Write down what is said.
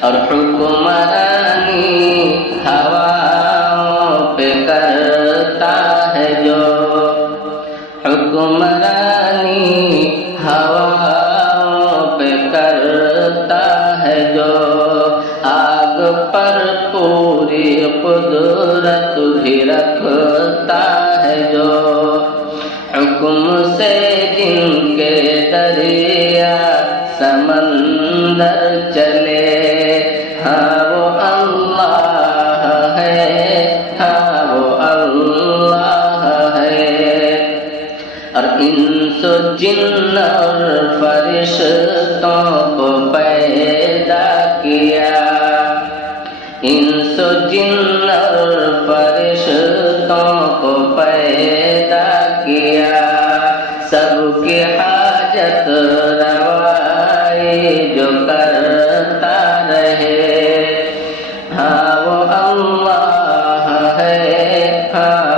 اور حکمرانی ہواؤں پہ کرتا ہے جو، حکمرانی ہواؤں پہ کرتا ہے جو، آگ پر پوری قدرت بھی رکھتا ہے جو، حکم سے جن کے دریا سمندر چلے، ہاں وہ اللہ ہے، ہاں وہ اللہ ہے۔ اور انس و جن اور فرشتوں کو پیدا کیا، انس و جن اور فرشتوں کو پیدا کیا، سب کی حاجت روائی جو کرتا رہے، ہاں وہ اللہ ہے، ہاں